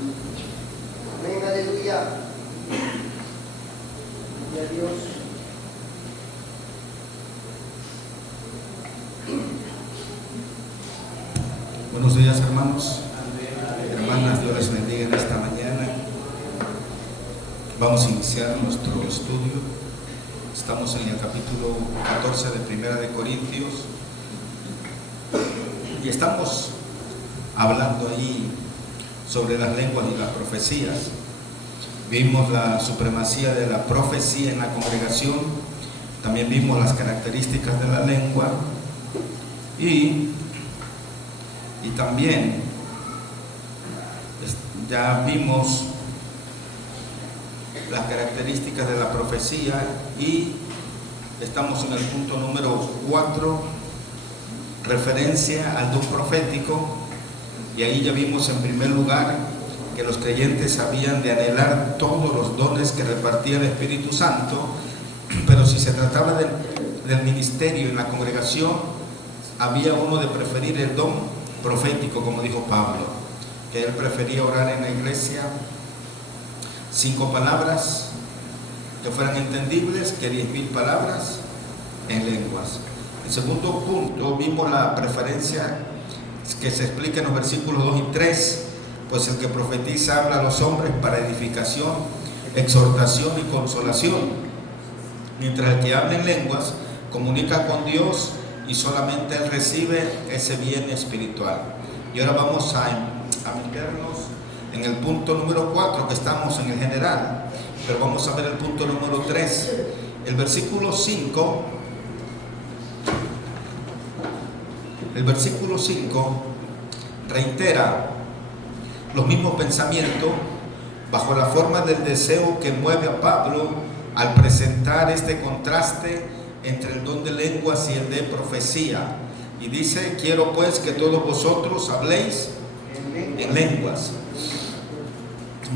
Amén, aleluya. Gloria a Dios. Buenos días, hermanos. Hermanas, Dios les bendiga en esta mañana. Vamos a iniciar nuestro estudio. Estamos en el capítulo 14 de Primera de Corintios y estamos hablando ahí sobre las lenguas y las profecías. Vimos la supremacía de la profecía en la congregación, también vimos las características de la lengua y también ya vimos las características de la profecía y estamos en el punto número 4, referencia al don profético, y ahí ya vimos en primer lugar que los creyentes habían de anhelar todos los dones que repartía el Espíritu Santo, pero si se trataba del ministerio en la congregación, había uno de preferir el don profético, como dijo Pablo, que él prefería orar en la iglesia 5 palabras que fueran entendibles que 10,000 palabras en lenguas. En segundo punto vimos la preferencia que se explica en los versículos 2 y 3, pues el que profetiza habla a los hombres para edificación, exhortación y consolación, mientras el que habla en lenguas comunica con Dios y solamente él recibe ese bien espiritual. Y ahora vamos a meternos en el punto número 4, que estamos en el general, pero vamos a ver el punto número 3. El versículo 5 reitera los mismos pensamientos bajo la forma del deseo que mueve a Pablo al presentar este contraste entre el don de lenguas y el de profecía. Y dice: quiero pues que todos vosotros habléis en lenguas,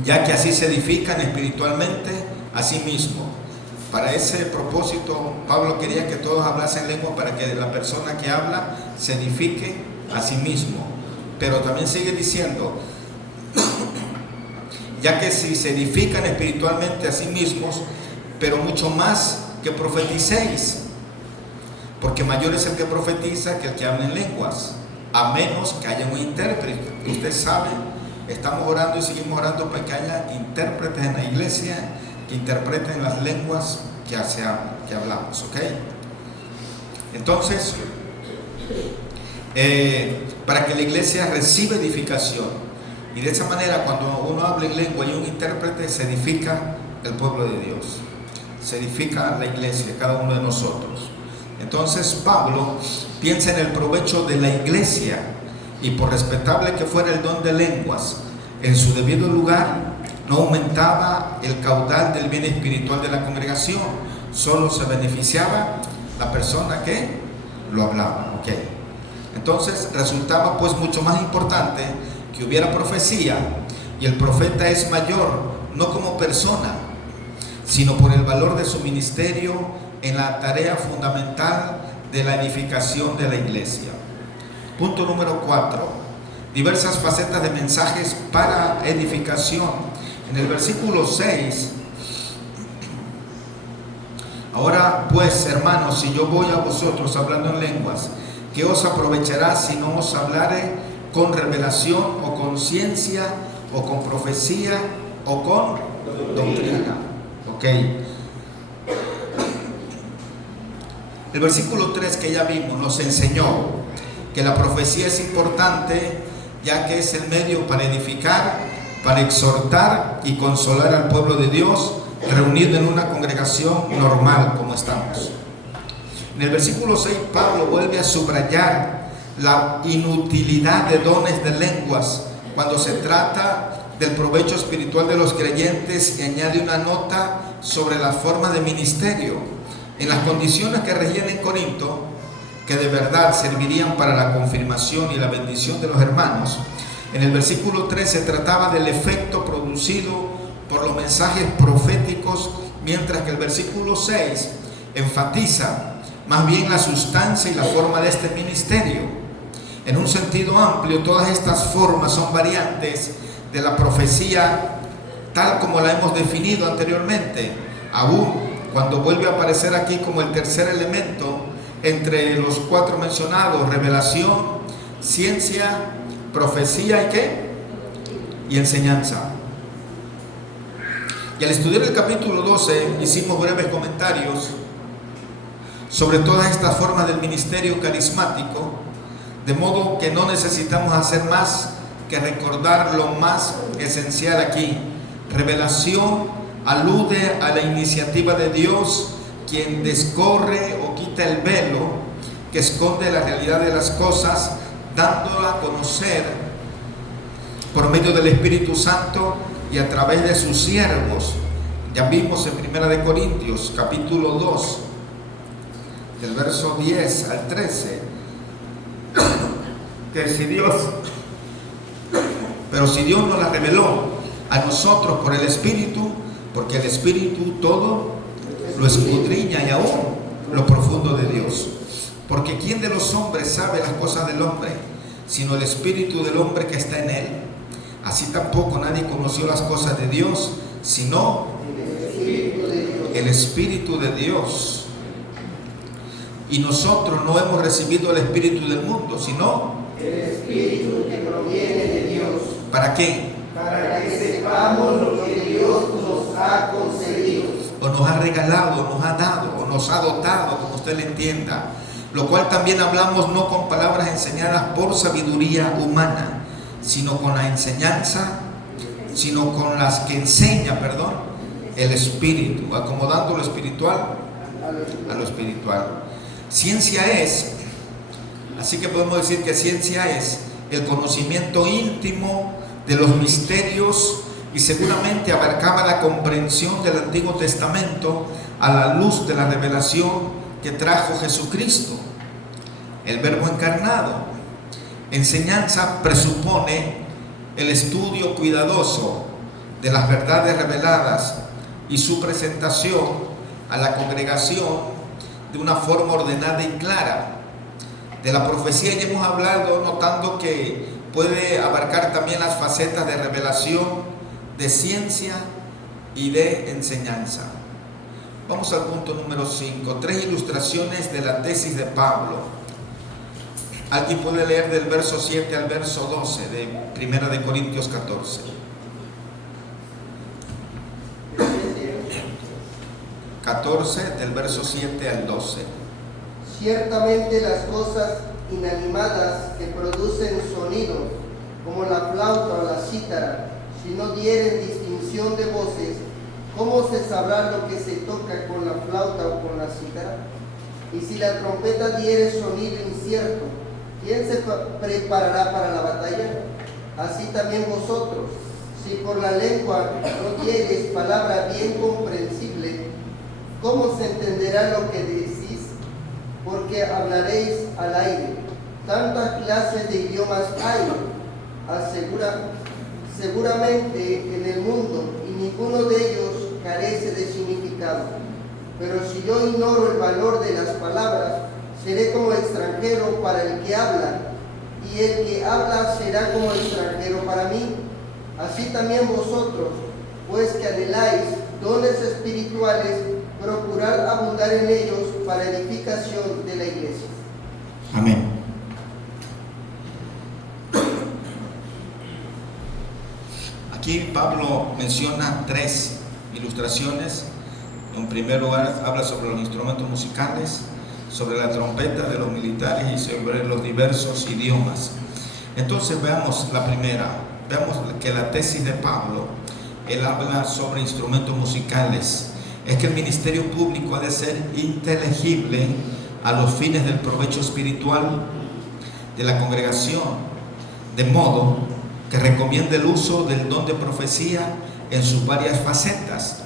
ya que así se edifican espiritualmente a sí mismos. Para ese propósito, Pablo quería que todos hablasen lengua para que la persona que habla se edifique a sí mismo. Pero también sigue diciendo, ya que si se edifican espiritualmente a sí mismos, pero mucho más que profeticéis, porque mayor es el que profetiza que el que habla en lenguas, a menos que haya un intérprete. Usted sabe, estamos orando y seguimos orando para que haya intérpretes en la iglesia que interpreten las lenguas que hablamos, ¿ok? Entonces, para que la iglesia reciba edificación, y de esa manera cuando uno habla en lengua y un intérprete, se edifica el pueblo de Dios, se edifica la iglesia, cada uno de nosotros. Entonces Pablo piensa en el provecho de la iglesia, y por respetable que fuera el don de lenguas, en su debido lugar no aumentaba el caudal del bien espiritual de la congregación, solo se beneficiaba la persona que lo hablaba, ¿ok? Entonces resultaba pues mucho más importante que hubiera profecía, y el profeta es mayor no como persona, sino por el valor de su ministerio en la tarea fundamental de la edificación de la iglesia. Punto número 4. Diversas facetas de mensajes para edificación. En el versículo 6, ahora pues, hermanos, si yo voy a vosotros hablando en lenguas, ¿qué os aprovechará si no os hablare con revelación o con ciencia o con profecía o con doctrina? Ok. El versículo 3 que ya vimos nos enseñó que la profecía es importante, ya que es el medio para edificar, para exhortar y consolar al pueblo de Dios reunido en una congregación normal como estamos. En el versículo 6 Pablo vuelve a subrayar la inutilidad de dones de lenguas cuando se trata del provecho espiritual de los creyentes, y añade una nota sobre la forma de ministerio. En las condiciones que regían en Corinto, que de verdad servirían para la confirmación y la bendición de los hermanos, en el versículo 3 se trataba del efecto producido por los mensajes proféticos, mientras que el versículo 6 enfatiza más bien la sustancia y la forma de este ministerio. En un sentido amplio, todas estas formas son variantes de la profecía tal como la hemos definido anteriormente, aún cuando vuelve a aparecer aquí como el tercer elemento entre los cuatro mencionados: revelación, ciencia, profecía y ¿qué? Y enseñanza. Y al estudiar el capítulo 12 hicimos breves comentarios sobre todas estas formas del ministerio carismático, de modo que no necesitamos hacer más que recordar lo más esencial aquí. Revelación alude a la iniciativa de Dios, quien descorre o quita el velo que esconde la realidad de las cosas, dándola a conocer por medio del Espíritu Santo y a través de sus siervos. Ya vimos en 1 Corintios capítulo 2, del verso 10 al 13, que si Dios nos la reveló a nosotros por el Espíritu, porque el Espíritu todo lo escudriña y aún lo profundo de Dios. Porque ¿quién de los hombres sabe las cosas del hombre, sino el Espíritu del hombre que está en él? Así tampoco nadie conoció las cosas de Dios, sino el Espíritu de Dios. Y nosotros no hemos recibido el Espíritu del mundo, sino el Espíritu que proviene de Dios. ¿Para qué? Para que sepamos lo que Dios nos ha concedido. O nos ha regalado, o nos ha dado, o nos ha dotado, como usted le entienda. Lo cual también hablamos no con palabras enseñadas por sabiduría humana, sino con la enseñanza, sino con las que enseña, el Espíritu, acomodando lo espiritual a lo espiritual. Ciencia es, así que podemos decir que ciencia es el conocimiento íntimo de los misterios, y seguramente abarcaba la comprensión del Antiguo Testamento a la luz de la revelación que trajo Jesucristo, el Verbo encarnado. Enseñanza presupone el estudio cuidadoso de las verdades reveladas y su presentación a la congregación de una forma ordenada y clara. De la profecía ya hemos hablado, notando que puede abarcar también las facetas de revelación, de ciencia y de enseñanza. Vamos al punto número 5, 3 ilustraciones de la tesis de Pablo. Alguien puede leer del verso 7 al verso 12 de 1 Corintios 14. Del verso 7 al 12. Ciertamente las cosas inanimadas que producen sonido, como la flauta o la cítara, si no dieren distinción de voces, ¿cómo se sabrá lo que se toca con la flauta o con la cítara? Y si la trompeta diere sonido incierto, ¿quién se preparará para la batalla? Así también vosotros, si por la lengua no diereis palabra bien comprensible, ¿cómo se entenderá lo que decís? Porque hablaréis al aire. Tantas clases de idiomas hay, seguramente en el mundo, y ninguno de ellos carece de significado. Pero si yo ignoro el valor de las palabras, seré como extranjero para el que habla, y el que habla será como extranjero para mí. Así también vosotros, pues que anheláis dones espirituales, procurad abundar en ellos para edificación de la iglesia. Amén. Aquí Pablo menciona 3 ilustraciones. En primer lugar habla sobre los instrumentos musicales, sobre la trompeta de los militares y sobre los diversos idiomas. Entonces veamos la primera. Veamos que la tesis de Pablo, él habla sobre instrumentos musicales. Es que el ministerio público ha de ser inteligible a los fines del provecho espiritual de la congregación, de modo que recomienda el uso del don de profecía en sus varias facetas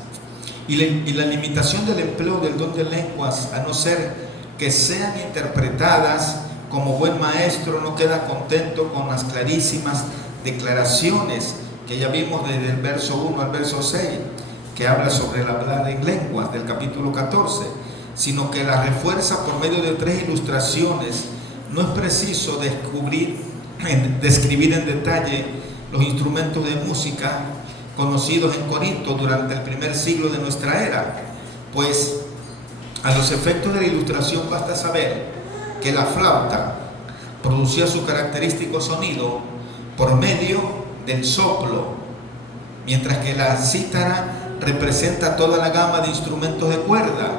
y la limitación del empleo del don de lenguas, a no ser que sean interpretadas. Como buen maestro no queda contento con las clarísimas declaraciones que ya vimos desde el verso 1 al verso 6, que habla sobre el hablar en lenguas del capítulo 14, sino que la refuerza por medio de 3 ilustraciones. No es preciso describir en detalle los instrumentos de música conocidos en Corinto durante el primer siglo de nuestra era, pues a los efectos de la ilustración basta saber que la flauta producía su característico sonido por medio del soplo, mientras que la cítara representa toda la gama de instrumentos de cuerda.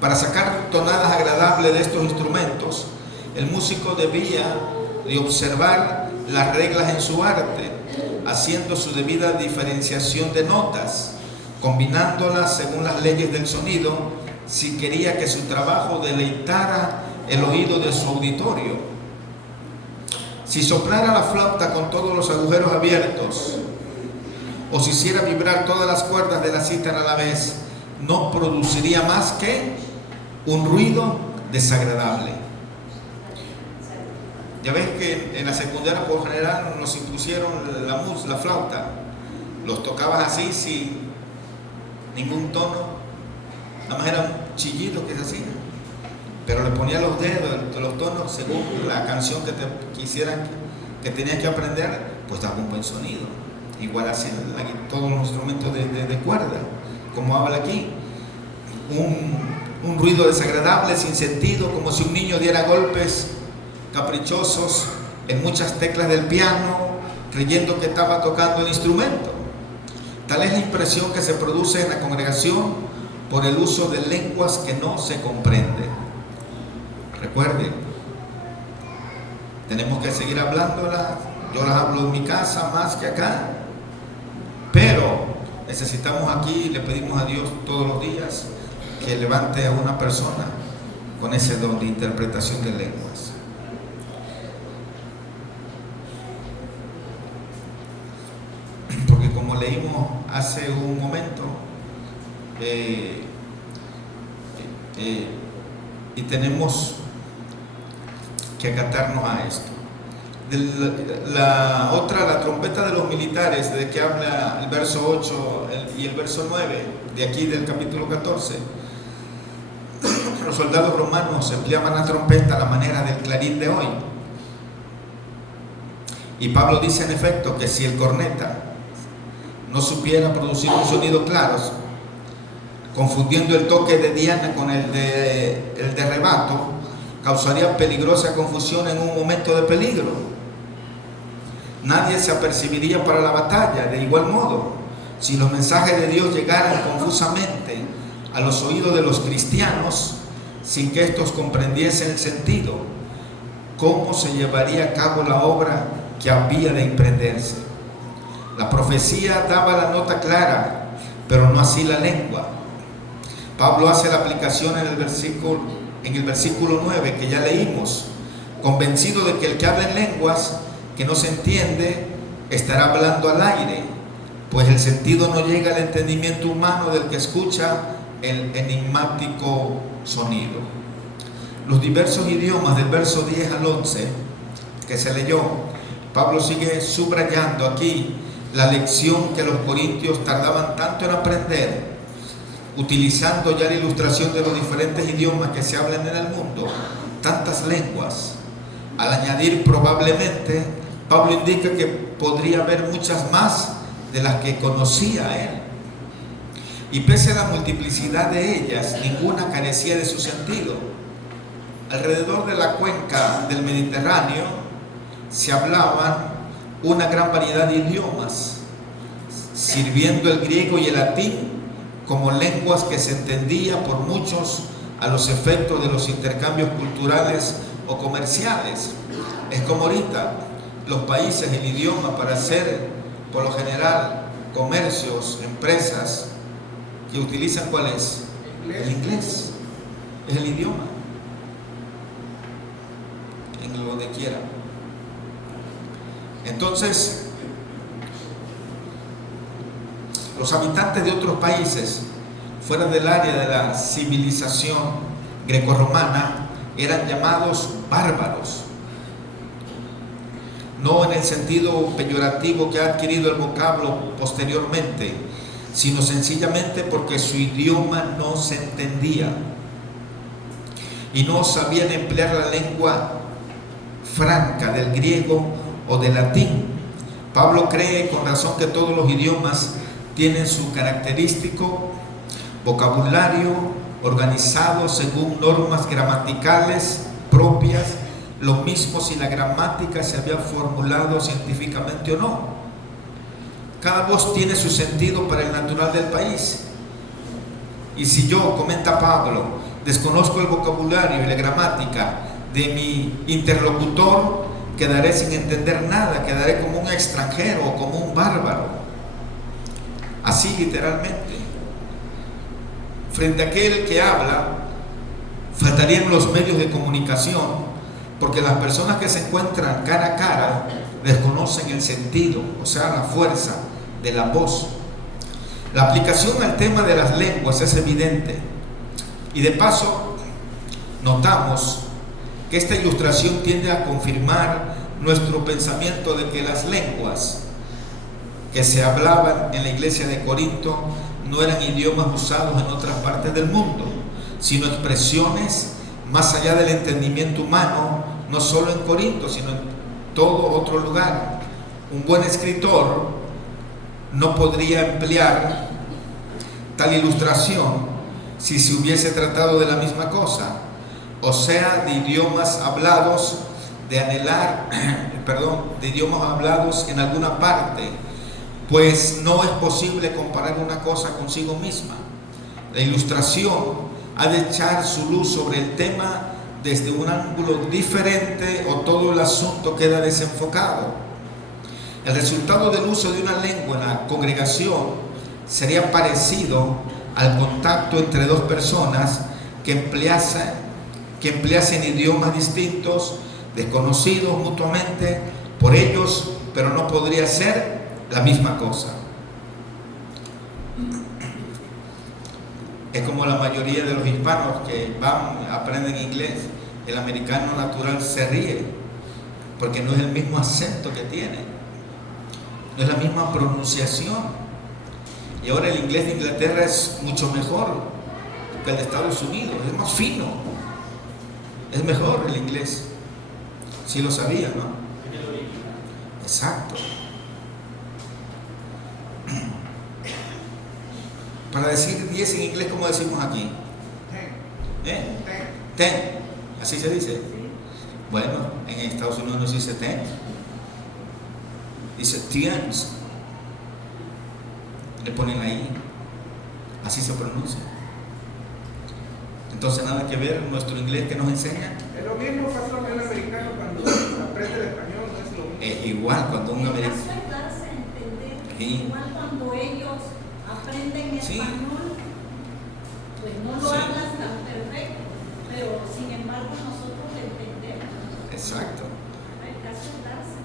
Para sacar tonadas agradables de estos instrumentos, el músico debía de observar las reglas en su arte, haciendo su debida diferenciación de notas, combinándolas según las leyes del sonido, si quería que su trabajo deleitara el oído de su auditorio. Si soplara la flauta con todos los agujeros abiertos, o si hiciera vibrar todas las cuerdas de la cítara a la vez, no produciría más que un ruido desagradable. Ya ves que en la secundaria por general nos impusieron la flauta. Los tocabas así sin ningún tono, nada más era un chillito que se hacía, pero le ponía los dedos, los tonos según la canción que te quisieran, que tenías que aprender, pues daba un buen sonido. Igual así todos los instrumentos de cuerda, como habla aquí, un ruido desagradable, sin sentido, como si un niño diera golpes caprichosos en muchas teclas del piano, creyendo que estaba tocando el instrumento. Tal es la impresión que se produce en la congregación por el uso de lenguas que no se comprenden. Recuerden, tenemos que seguir hablándolas. Yo las hablo en mi casa más que acá, pero necesitamos aquí, le pedimos a Dios todos los días que levante a una persona con ese don de interpretación de lenguas. Porque como leímos hace un momento, y tenemos que acatarnos a esto. La trompeta de los militares, de que habla el verso 8 y el verso 9 de aquí del capítulo 14, los soldados romanos empleaban la trompeta a la manera del clarín de hoy. Y Pablo dice en efecto que si el corneta no supiera producir un sonido claro, confundiendo el toque de diana con el de rebato, causaría peligrosa confusión en un momento de peligro. Nadie se apercibiría para la batalla. De igual modo, si los mensajes de Dios llegaran confusamente a los oídos de los cristianos, sin que estos comprendiesen el sentido, ¿cómo se llevaría a cabo la obra que había de emprenderse? La profecía daba la nota clara, pero no así la lengua. Pablo hace la aplicación en el versículo 9 que ya leímos, convencido de que el que habla en lenguas que no se entiende estará hablando al aire, pues el sentido no llega al entendimiento humano del que escucha el enigmático sonido. Los diversos idiomas del verso 10 al 11 que se leyó, Pablo sigue subrayando aquí la lección que los corintios tardaban tanto en aprender, utilizando ya la ilustración de los diferentes idiomas que se hablan en el mundo, tantas lenguas. Al añadir probablemente, Pablo indica que podría haber muchas más de las que conocía él. Y pese a la multiplicidad de ellas, ninguna carecía de su sentido. Alrededor de la cuenca del Mediterráneo se hablaban una gran variedad de idiomas, sirviendo el griego y el latín como lenguas que se entendía por muchos a los efectos de los intercambios culturales o comerciales. Es como ahorita los países, el idioma para hacer por lo general comercios, empresas que utilizan, ¿cuál es? El inglés. Es el idioma en donde quiera. Entonces, los habitantes de otros países fuera del área de la civilización grecorromana eran llamados bárbaros, no en el sentido peyorativo que ha adquirido el vocablo posteriormente, sino sencillamente porque su idioma no se entendía y no sabían emplear la lengua franca del griego o del latín Pablo cree con razón que todos los idiomas tienen su característico vocabulario organizado según normas gramaticales propias, lo mismo si la gramática se había formulado científicamente o no. Cada voz tiene su sentido para el natural del país. Y si yo, comenta Pablo, desconozco el vocabulario y la gramática de mi interlocutor, quedaré sin entender nada, quedaré como un extranjero o como un bárbaro. Así literalmente. Frente a aquel que habla, faltarían los medios de comunicación, porque las personas que se encuentran cara a cara desconocen el sentido, o sea, la fuerza de la voz. La aplicación al tema de las lenguas es evidente. Y de paso, notamos que esta ilustración tiende a confirmar nuestro pensamiento de que las lenguas que se hablaban en la iglesia de Corinto no eran idiomas usados en otras partes del mundo, sino expresiones más allá del entendimiento humano, no solo en Corinto, sino en todo otro lugar. Un buen escritor no podría emplear tal ilustración si se hubiese tratado de la misma cosa, o sea, de idiomas hablados, de idiomas hablados en alguna parte, pues no es posible comparar una cosa consigo misma. La ilustración ha de echar su luz sobre el tema desde un ángulo diferente o todo el asunto queda desenfocado. El resultado del uso de una lengua en la congregación sería parecido al contacto entre dos personas que empleasen idiomas distintos, desconocidos mutuamente por ellos, pero no podría ser la misma cosa. Es como la mayoría de los hispanos que aprenden inglés. El americano natural se ríe porque no es el mismo acento que tiene, no es la misma pronunciación. Y ahora el inglés de Inglaterra es mucho mejor que el de Estados Unidos, es más fino, es mejor el inglés. Sí lo sabía, ¿no? Exacto. Para decir 10 en inglés, ¿cómo decimos aquí? Ten. ¿Así se dice? Bueno, en Estados Unidos no se dice ten. Dice tens. Le ponen ahí. Así se pronuncia. Entonces, nada que ver nuestro inglés que nos enseña. Es lo mismo, pastor, que el americano cuando aprende el español, no es lo mismo. Es igual cuando un americano. El caso es darse a entender, Sí. igual cuando ellos aprenden Sí. español, pues no lo Sí. hablan tan perfecto, pero sin embargo nosotros lo entendemos. Exacto. El caso es darse.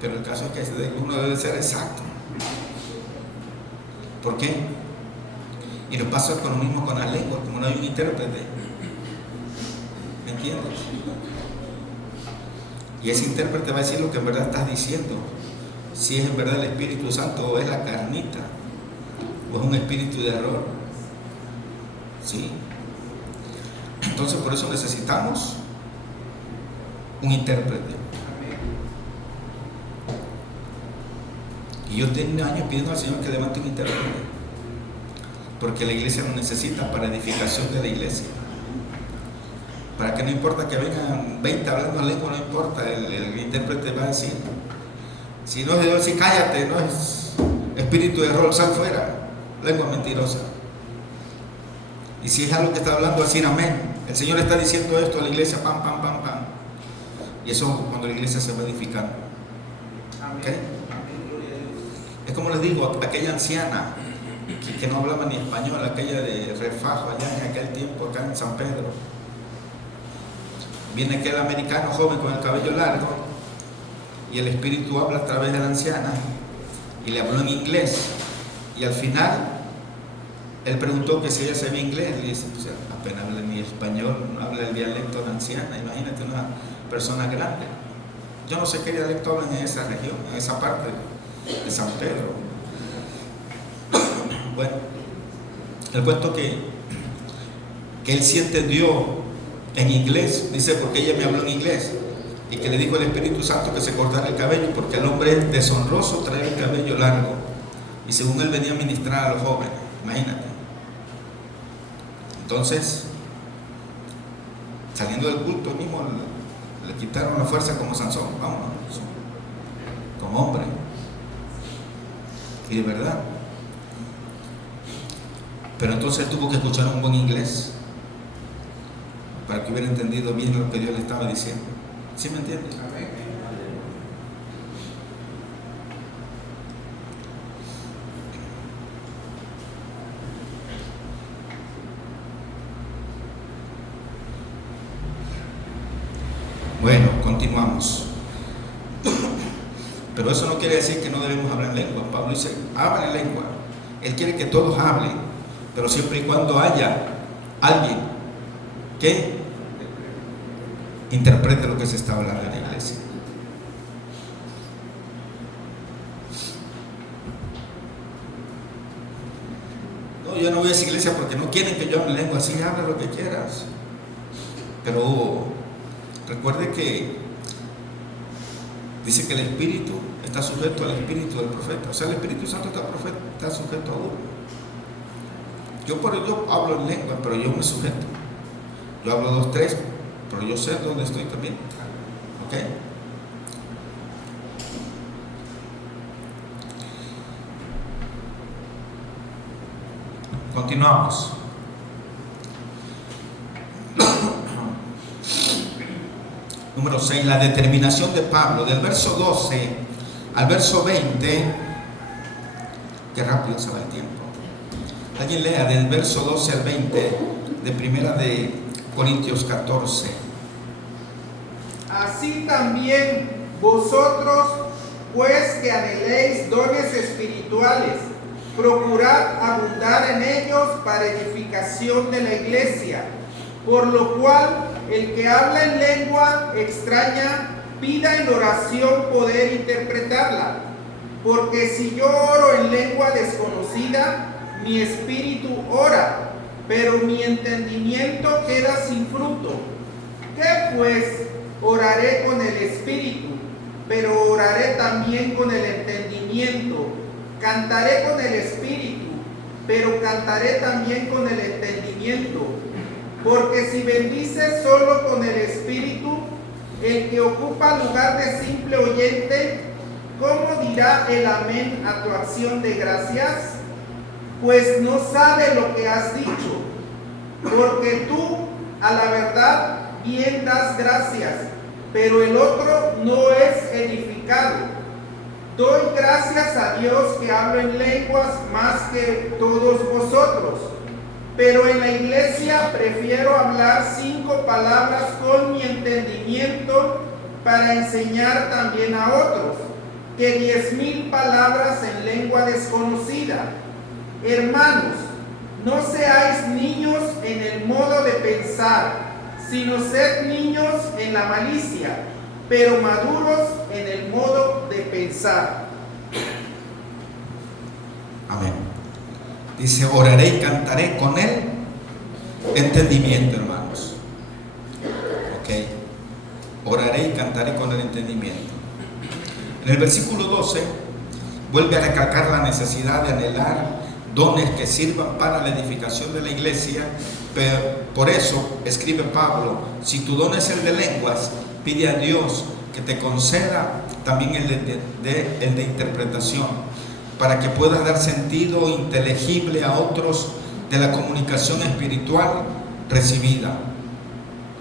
Pero el caso es que uno debe ser exacto. ¿Por qué? Y nos pasa con lo mismo con las lenguas, como no hay un intérprete. ¿Me entiendes? Y ese intérprete va a decir lo que en verdad estás diciendo. Si es en verdad el Espíritu Santo o es la carnita, o es un espíritu de error. ¿Sí? Entonces por eso necesitamos un intérprete. Y yo tengo años pidiendo al Señor que levante un intérprete, porque la iglesia lo necesita para edificación de la iglesia. Para que no importa que vengan 20 hablando lengua, no importa, el intérprete va a decir. Si no es de Dios, si cállate, no es espíritu de error, sal fuera, lengua mentirosa. Y si es algo que está hablando, decir amén. El Señor está diciendo esto a la iglesia, pam, pam, pam, pam. Y eso cuando la iglesia se va edificando. ¿Okay? Es como les digo, aquella anciana que no hablaba ni español, aquella de Refajo allá en aquel tiempo, acá en San Pedro. Viene aquel americano joven con el cabello largo y el Espíritu habla a través de la anciana y le habló en inglés. Y al final, él preguntó que si ella sabía inglés. Le dice, pues, apenas habla ni español, no habla el dialecto de la anciana. Imagínate una persona grande. Yo no sé qué dialecto hablan en esa región, en esa parte de San Pedro. Bueno, el cuento que él sí entendió en inglés, dice, porque ella me habló en inglés. y que le dijo el Espíritu Santo que se cortara el cabello porque el hombre es deshonroso traer el cabello largo, y según él venía a ministrar a los jóvenes, imagínate. Entonces, saliendo del culto mismo le quitaron la fuerza como Sansón, vámonos, como hombre. Y de verdad, pero entonces él tuvo que escuchar un buen inglés para que hubiera entendido bien lo que Dios le estaba diciendo. ¿Sí me entiendes? Amén. Bueno, continuamos. Pero eso no quiere decir que no debemos hablar en lengua. Pablo dice, habla en lengua. Él quiere que todos hablen, pero siempre y cuando haya alguien que interprete lo que se está hablando en la iglesia. No, yo no voy a esa iglesia porque no quieren que yo hable en lengua. Así habla lo que quieras. Pero recuerde que dice que el Espíritu está sujeto al Espíritu del profeta. O sea, el Espíritu Santo está sujeto a uno. Yo hablo en lengua, pero yo me sujeto. Yo hablo 2, 3, pero yo sé dónde estoy también. ¿Ok? Continuamos. Número 6, la determinación de Pablo, del verso 12 al verso 20. Qué rápido se va el tiempo. Alguien lea del verso 12 al 20 de Primera de Corintios 14. Así también vosotros, pues que anheléis dones espirituales, procurad abundar en ellos para edificación de la iglesia, por lo cual el que habla en lengua extraña pida en oración poder interpretarla, porque si yo oro en lengua desconocida, mi espíritu ora, pero mi entendimiento queda sin fruto. ¿Qué pues? Oraré con el espíritu, pero oraré también con el entendimiento. Cantaré con el espíritu, pero cantaré también con el entendimiento. Porque si bendices solo con el espíritu, el que ocupa lugar de simple oyente, ¿cómo dirá el amén a tu acción de gracias? Pues no sabe lo que has dicho, porque tú, a la verdad, bien das gracias, pero el otro no es edificado. Doy gracias a Dios que hablo en lenguas más que todos vosotros, pero en la iglesia prefiero hablar 5 palabras con mi entendimiento para enseñar también a otros, que 10,000 palabras en lengua desconocida. Hermanos, no seáis niños en el modo de pensar, sino sed niños en la malicia, pero maduros en el modo de pensar. Amén. Dice, oraré y cantaré con el entendimiento, hermanos. Ok. Oraré y cantaré con el entendimiento. En el versículo 12 vuelve a recalcar la necesidad de anhelar dones que sirvan para la edificación de la iglesia. Pero por eso escribe Pablo, si tu don es el de lenguas, pide a Dios que te conceda también el de interpretación, para que puedas dar sentido inteligible a otros de la comunicación espiritual recibida.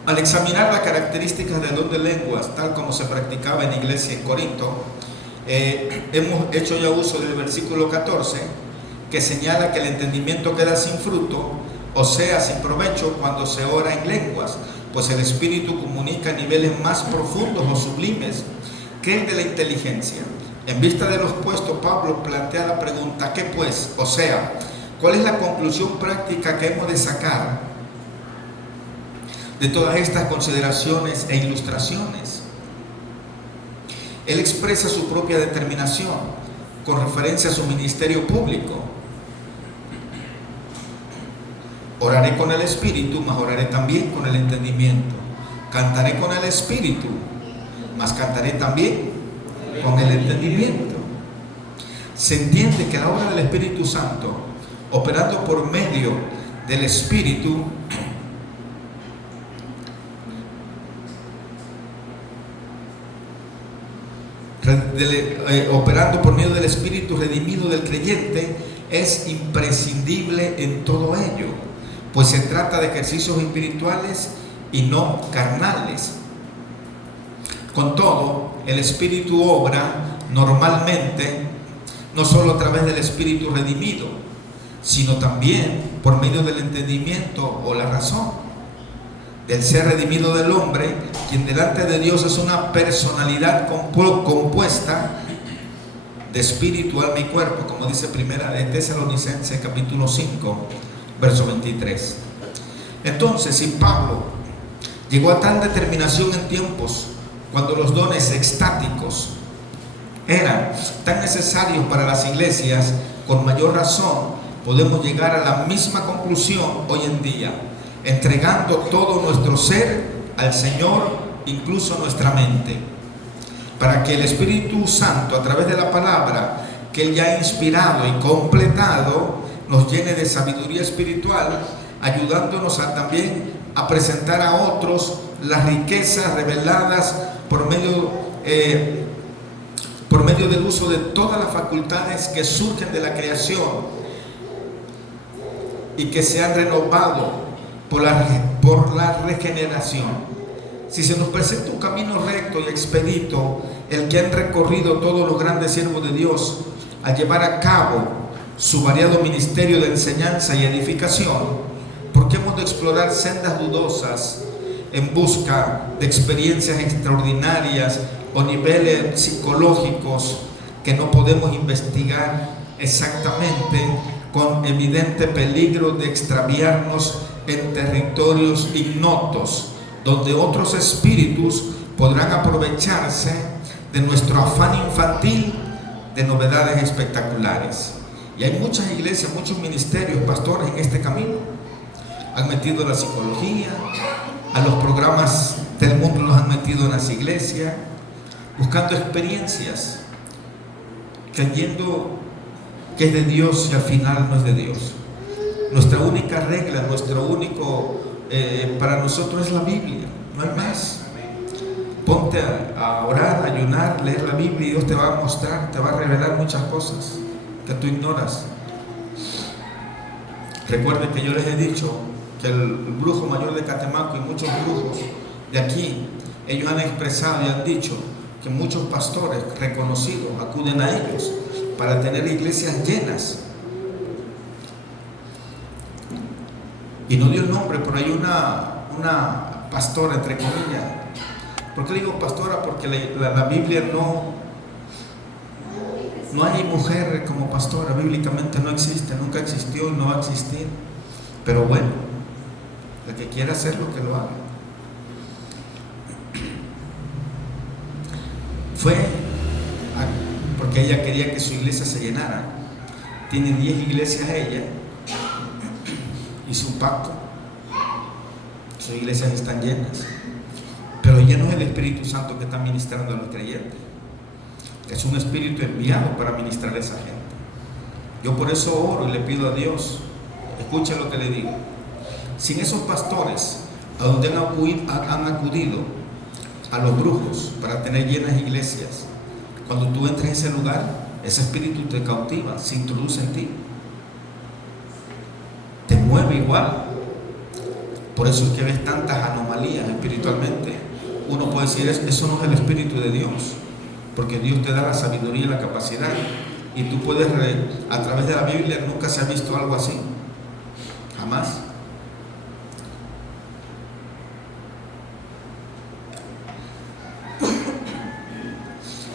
Al examinar las características del don de lenguas, tal como se practicaba en la iglesia en Corinto, hemos hecho ya uso del versículo 14, que señala que el entendimiento queda sin fruto, o sea, sin provecho cuando se ora en lenguas, pues el Espíritu comunica a niveles más profundos o sublimes que el de la inteligencia. En vista de lo expuesto, Pablo plantea la pregunta, ¿qué pues? O sea, ¿cuál es la conclusión práctica que hemos de sacar de todas estas consideraciones e ilustraciones? Él expresa su propia determinación con referencia a su ministerio público. Oraré con el Espíritu, mas oraré también con el entendimiento. Cantaré con el Espíritu, mas cantaré también con el entendimiento. Se entiende que la obra del Espíritu Santo, operando por medio del Espíritu, operando por medio del Espíritu redimido del creyente, es imprescindible en todo ello, pues se trata de ejercicios espirituales y no carnales. Con todo, el Espíritu obra normalmente no solo a través del Espíritu redimido, sino también por medio del entendimiento o la razón del ser redimido del hombre, quien delante de Dios es una personalidad compuesta de espíritu, alma y cuerpo, como dice Primera de Tesalonicenses capítulo 5, verso 23. Entonces, si Pablo llegó a tal determinación en tiempos cuando los dones extáticos eran tan necesarios para las iglesias, con mayor razón podemos llegar a la misma conclusión hoy en día, entregando todo nuestro ser al Señor, incluso nuestra mente, para que el Espíritu Santo, a través de la palabra que Él ya ha inspirado y completado, nos llene de sabiduría espiritual, ayudándonos también a presentar a otros las riquezas reveladas por medio del uso de todas las facultades que surgen de la creación y que se han renovado por la regeneración. Si se nos presenta un camino recto y expedito, el que han recorrido todos los grandes siervos de Dios al llevar a cabo su variado ministerio de enseñanza y edificación, ¿por qué hemos de explorar sendas dudosas en busca de experiencias extraordinarias o niveles psicológicos que no podemos investigar exactamente, con evidente peligro de extraviarnos en territorios ignotos, donde otros espíritus podrán aprovecharse de nuestro afán infantil de novedades espectaculares? Y hay muchas iglesias, muchos ministerios, pastores en este camino. Han metido la psicología, a los programas del mundo los han metido en las iglesias, buscando experiencias, creyendo que es de Dios y al final no es de Dios. Nuestra única regla, nuestro único para nosotros es la Biblia, no hay más. Ponte a orar, a ayunar, leer la Biblia y Dios te va a mostrar, te va a revelar muchas cosas que tú ignoras. Recuerden que yo les he dicho que el brujo mayor de Catemaco y muchos brujos de aquí, ellos han expresado y han dicho que muchos pastores reconocidos acuden a ellos para tener iglesias llenas. Y no dio el nombre, pero hay una pastora, entre comillas. ¿Por qué le digo pastora? Porque la Biblia no hay mujer como pastora, bíblicamente no existe, nunca existió y no va a existir. Pero bueno, el que quiera hacerlo, que lo haga. Porque ella quería que su iglesia se llenara. Tiene 10 iglesias ella, hizo un pacto, sus iglesias están llenas, pero ya no es el Espíritu Santo que está ministrando a los creyentes, es un espíritu enviado para ministrar a esa gente. Yo por eso oro y le pido a Dios, escuchen lo que le digo, sin esos pastores a donde han acudido a los brujos para tener llenas iglesias, cuando tú entres a ese lugar, ese espíritu te cautiva, se introduce en ti, te mueve igual. Por eso es que ves tantas anomalías espiritualmente. Uno puede decir, eso no es el Espíritu de Dios, porque Dios te da la sabiduría y la capacidad, y tú puedes, a través de la Biblia nunca se ha visto algo así, jamás.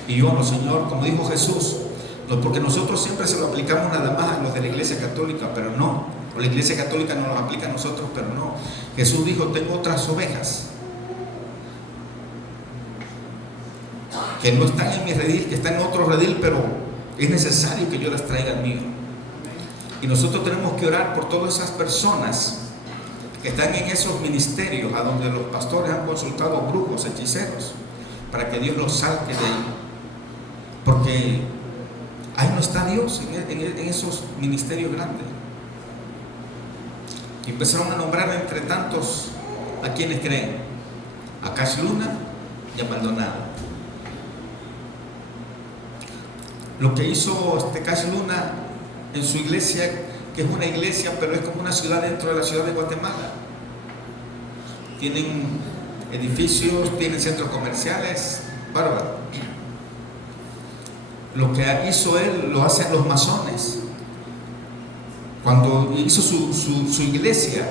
Y yo oro, Señor, como dijo Jesús, no, porque nosotros siempre se lo aplicamos nada más a los de la Iglesia Católica, pero no, o la Iglesia Católica nos lo aplica a nosotros, pero no. Jesús dijo, tengo otras ovejas que no están en mi redil, que están en otro redil, pero es necesario que yo las traiga al mío. Y nosotros tenemos que orar por todas esas personas que están en esos ministerios a donde los pastores han consultado brujos, hechiceros, para que Dios los saque de ahí, porque ahí no está Dios en esos ministerios grandes. Y empezaron a nombrar entre tantos a quienes creen, a Cash Luna y a Maldonado. Lo que hizo Cash Luna en su iglesia, que es una iglesia, pero es como una ciudad dentro de la ciudad de Guatemala. Tienen edificios, tienen centros comerciales, bárbaro. Lo que hizo él lo hacen los masones. Cuando hizo su iglesia,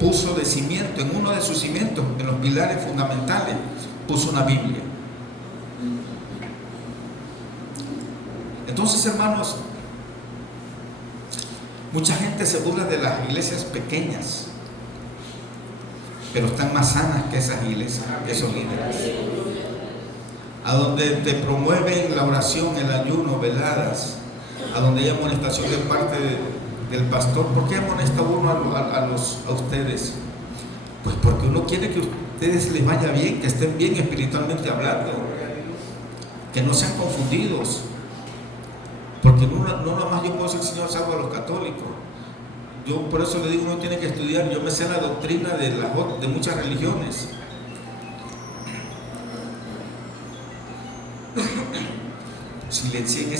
puso de cimiento, en uno de sus cimientos, en los pilares fundamentales, puso una Biblia. Entonces, hermanos, mucha gente se burla de las iglesias pequeñas, pero están más sanas que esas iglesias, que esos líderes. A donde te promueven la oración, el ayuno, veladas, a donde hay amonestación de parte del pastor. ¿Por qué amonesta uno a ustedes? Pues porque uno quiere que a ustedes les vaya bien, que estén bien espiritualmente hablando, que no sean confundidos. Porque no nada más yo puedo decir Señor salva a los católicos. Yo por eso le digo, uno tiene que estudiar. Yo me sé la doctrina de muchas religiones. Silencien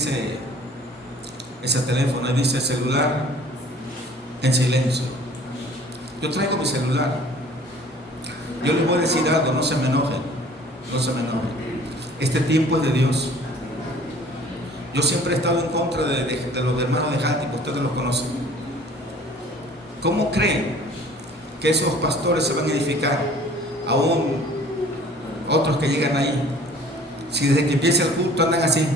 ese teléfono, ahí dice celular en silencio. Yo traigo mi celular. Yo les voy a decir algo, no se me enojen, no se me enojen. Este tiempo es de Dios. Yo siempre he estado en contra de los hermanos de Jaltico, ustedes los conocen. ¿Cómo creen que esos pastores se van a edificar? Aún otros que llegan ahí, si desde que empieza el culto andan así.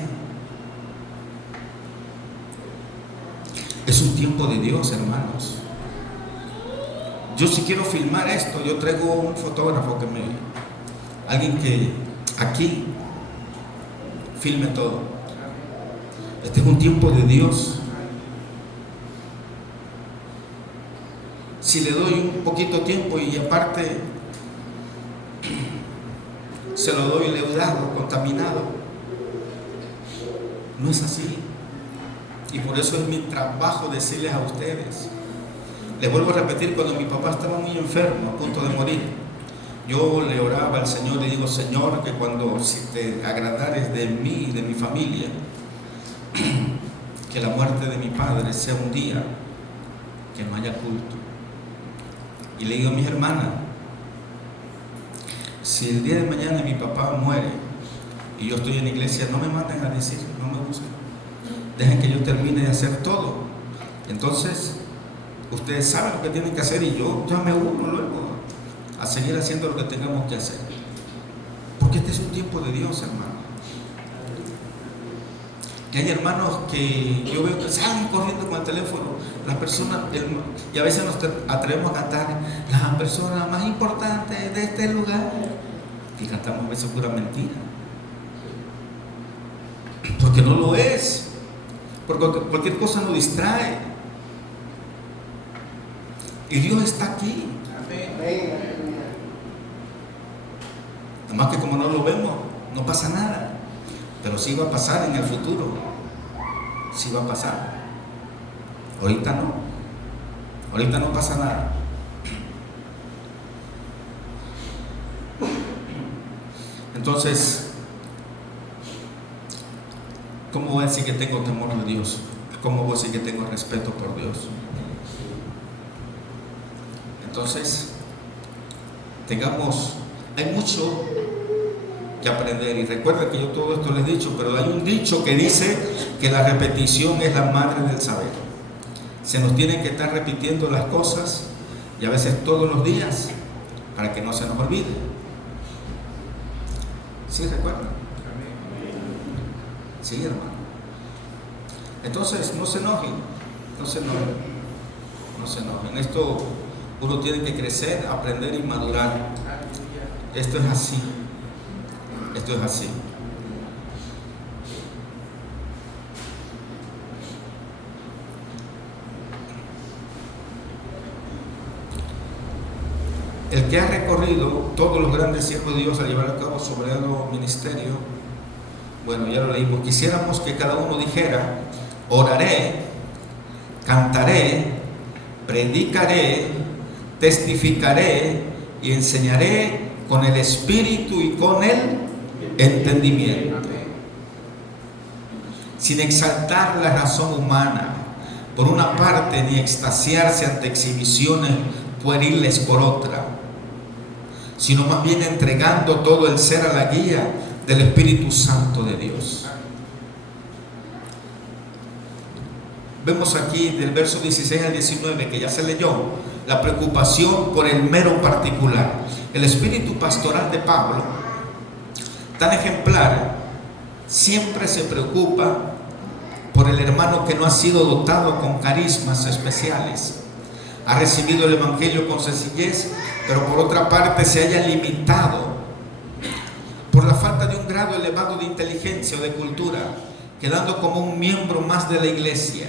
Es un tiempo de Dios, hermanos. Yo si quiero filmar esto, yo traigo un fotógrafo alguien que aquí filme todo. Este es un tiempo de Dios. Si le doy un poquito tiempo y aparte se lo doy leudado, contaminado, no es así. Y por eso es mi trabajo decirles a ustedes. Les vuelvo a repetir, cuando mi papá estaba muy enfermo, a punto de morir, yo le oraba al Señor, le digo, Señor, que si te agradares de mí y de mi familia, que la muerte de mi padre sea un día que no haya culto. Y le digo a mis hermanas, si el día de mañana mi papá muere y yo estoy en la iglesia, no me manden a decir, no me busquen, dejen que yo termine de hacer todo. Entonces ustedes saben lo que tienen que hacer y yo ya me uno luego a seguir haciendo lo que tengamos que hacer, porque este es un tiempo de Dios, hermano. Y hay hermanos que yo veo que salen corriendo con el teléfono, las personas, y a veces nos atrevemos a cantar las personas más importantes de este lugar, y cantamos a veces pura mentira, porque no lo es, porque cualquier cosa nos distrae, y Dios está aquí. Nada más que como no lo vemos, no pasa nada. Pero sí va a pasar en el futuro. Sí va a pasar. Ahorita no. Ahorita no pasa nada. Entonces, ¿cómo voy a decir que tengo temor de Dios? ¿Cómo voy a decir que tengo respeto por Dios? Entonces, hay mucho que aprender, y recuerda que yo todo esto les he dicho, pero hay un dicho que dice que la repetición es la madre del saber. Se nos tienen que estar repitiendo las cosas, y a veces todos los días, para que no se nos olvide. ¿Sí recuerdan? Sí, hermano. Entonces, no se enojen, no se enojen, no se enojen. Esto uno tiene que crecer, aprender y madurar. Esto es así. Esto es así. el que ha recorrido todos los grandes siervos de Dios a llevar a cabo su verdadero ministerio. Bueno, ya lo leímos. Quisiéramos que cada uno dijera: oraré, cantaré, predicaré, testificaré y enseñaré con el espíritu y con el entendimiento, sin exaltar la razón humana por una parte, ni extasiarse ante exhibiciones pueriles por otra, sino más bien entregando todo el ser a la guía del Espíritu Santo de Dios. Vemos aquí del verso 16 al 19, que ya se leyó, la preocupación por el mero particular. El espíritu pastoral de Pablo, tan ejemplar, siempre se preocupa por el hermano que no ha sido dotado con carismas especiales, ha recibido el evangelio con sencillez, pero por otra parte se haya limitado por la falta de un grado elevado de inteligencia o de cultura, quedando como un miembro más de la iglesia.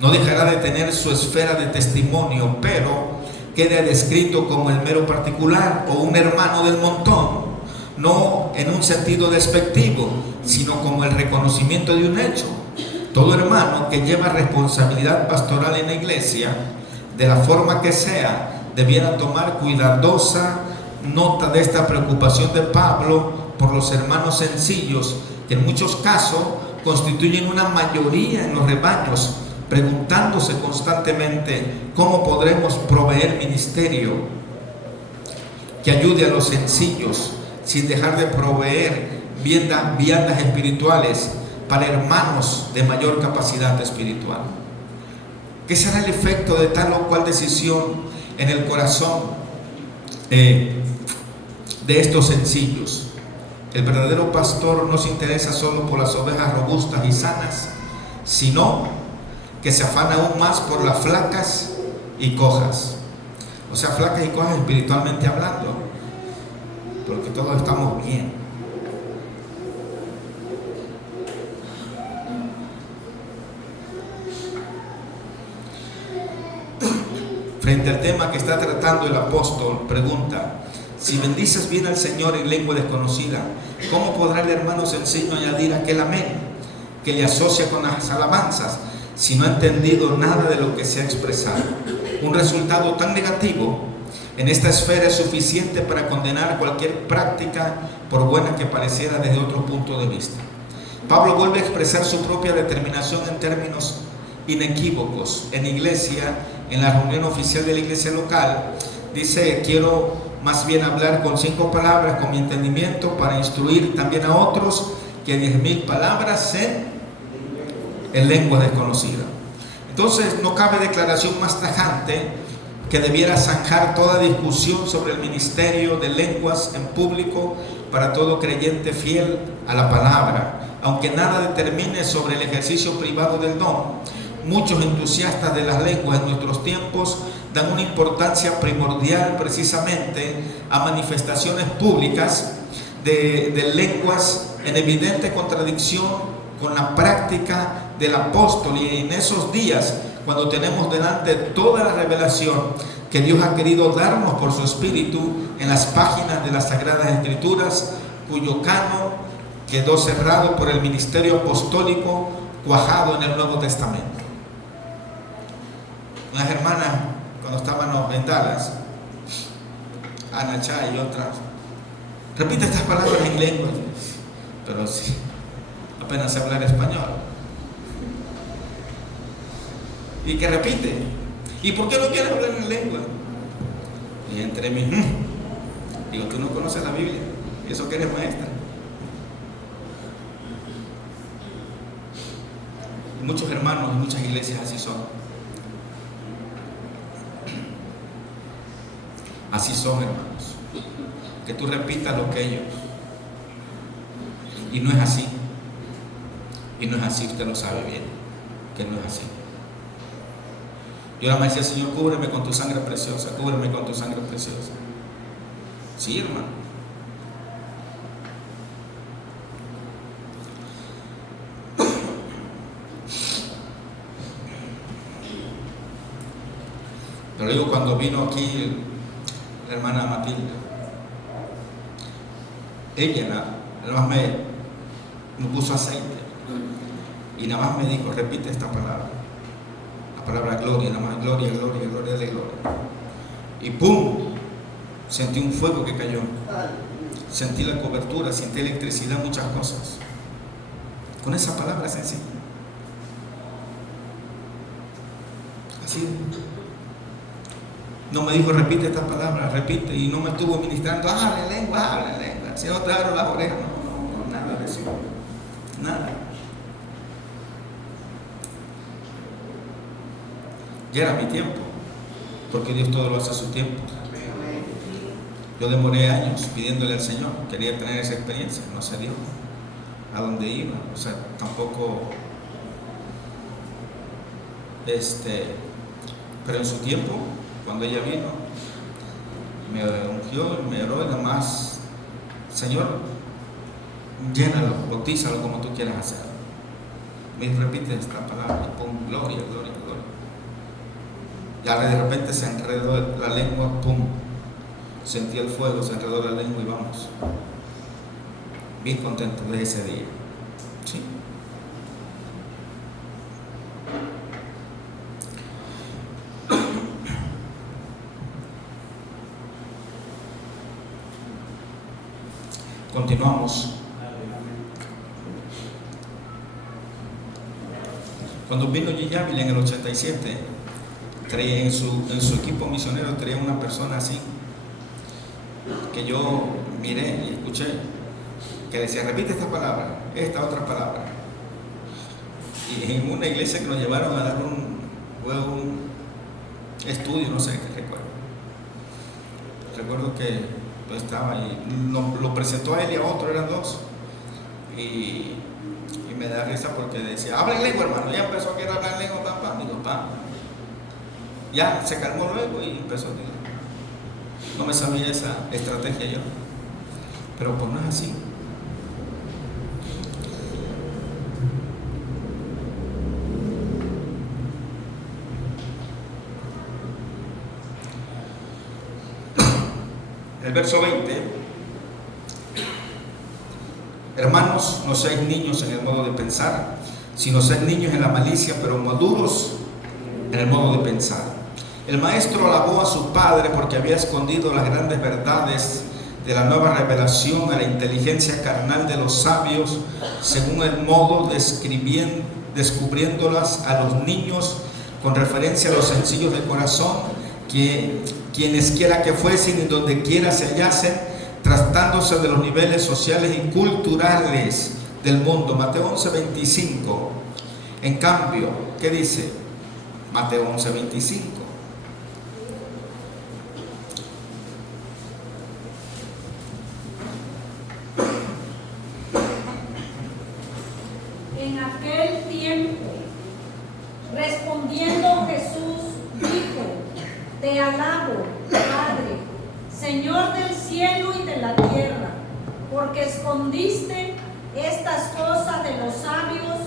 No dejará de tener su esfera de testimonio, pero queda descrito como el mero particular o un hermano del montón, no en un sentido despectivo, sino como el reconocimiento de un hecho. Todo hermano que lleva responsabilidad pastoral en la iglesia, de la forma que sea, debiera tomar cuidadosa nota de esta preocupación de Pablo por los hermanos sencillos, que en muchos casos constituyen una mayoría en los rebaños, preguntándose constantemente cómo podremos proveer ministerio que ayude a los sencillos, sin dejar de proveer viandas espirituales para hermanos de mayor capacidad espiritual. ¿Qué será el efecto de tal o cual decisión en el corazón de estos sencillos? El verdadero pastor no se interesa solo por las ovejas robustas y sanas, sino que se afana aún más por las flacas y cojas. O sea, flacas y cojas espiritualmente hablando, porque todos estamos bien. Frente al tema que está tratando el apóstol, pregunta: si bendices bien al Señor en lengua desconocida, ¿cómo podrá el hermano sencillo añadir aquel amén que le asocia con las alabanzas, si no ha entendido nada de lo que se ha expresado? Un resultado tan negativo en esta esfera es suficiente para condenar cualquier práctica, por buena que pareciera desde otro punto de vista. Pablo vuelve a expresar su propia determinación en términos inequívocos en iglesia, en la reunión oficial de la iglesia local. Dice: quiero más bien hablar con 5 palabras con mi entendimiento para instruir también a otros que 10,000 palabras en lengua desconocida. Entonces no cabe declaración más tajante que debiera zanjar toda discusión sobre el ministerio de lenguas en público para todo creyente fiel a la palabra, aunque nada determine sobre el ejercicio privado del don. Muchos entusiastas de las lenguas en nuestros tiempos dan una importancia primordial precisamente a manifestaciones públicas de lenguas en evidente contradicción con la práctica del apóstol. Y en esos días, cuando tenemos delante toda la revelación que Dios ha querido darnos por su Espíritu en las páginas de las Sagradas Escrituras, cuyo canon quedó cerrado por el ministerio apostólico cuajado en el Nuevo Testamento. Unas hermanas, cuando estaban en Dallas, Ana Chay y otras, repite estas palabras en lengua, pero sí, apenas sé hablar español. Y que repite: ¿y por qué no quieres hablar en lengua? Y entre mí, digo: tú no conoces la Biblia, y eso que eres maestra. Y muchos hermanos y muchas iglesias así son. Así son, hermanos, que tú repitas lo que ellos. Y no es así. Y no es así, usted lo sabe bien, que no es así. Yo la me decía: Señor, cúbreme con tu sangre preciosa, cúbreme con tu sangre preciosa. Sí, hermano. Pero digo, cuando vino aquí la hermana Matilde. Ella nada más me puso aceite y nada más me dijo, repite esta palabra, la palabra gloria, nada más gloria, gloria, gloria de gloria. Y ¡pum! Sentí un fuego que cayó, sentí la cobertura, sentí electricidad, muchas cosas. Con esa palabra sencilla. Así. No me dijo, repite esta palabra, repite, y no me estuvo ministrando, habla lengua, si no te abro las orejas, no, nada de eso, nada. Ya era mi tiempo, porque Dios todo lo hace a su tiempo. Yo demoré años pidiéndole al Señor, quería tener esa experiencia, no se dio. A dónde iba, o sea, tampoco, pero en su tiempo, cuando ella vino, me ungió, me oró y nada más, Señor, llénalo, bautízalo como tú quieras hacer. Me repite esta palabra, y pum, gloria, gloria, gloria. Y ahora de repente se enredó la lengua, pum, sentí el fuego, se enredó la lengua y vamos. Bien contento de ese día. ¿Sí? Continuamos. Cuando vino G. Ávila en el 87, traía en su equipo misionero, traía una persona así, que yo miré y escuché, que decía, repite esta palabra, esta otra palabra. Y en una iglesia que nos llevaron a dar un estudio, no sé qué recuerdo que yo estaba y lo presentó a él y a otro, eran dos, y me da risa porque decía, habla en lengua, hermano. Ya empezó a querer hablar en lengua, papá, digo, papá, ya se calmó luego y empezó a decir, no me sabía esa estrategia yo, pero pues no es así. El verso 20, hermanos, no seáis niños en el modo de pensar, sino sed niños en la malicia, pero maduros en el modo de pensar. El maestro alabó a su padre porque había escondido las grandes verdades de la nueva revelación a la inteligencia carnal de los sabios, según el modo descubriéndolas a los niños con referencia a los sencillos de corazón, que quienes quiera que fuesen y donde quiera se hallasen, tratándose de los niveles sociales y culturales del mundo. Mateo 11:25. En cambio, ¿qué dice? Mateo 11:25. En aquel tiempo, respondiendo Jesús, dijo: Te alabo, Padre, Señor del cielo y de la tierra, porque escondiste estas cosas de los sabios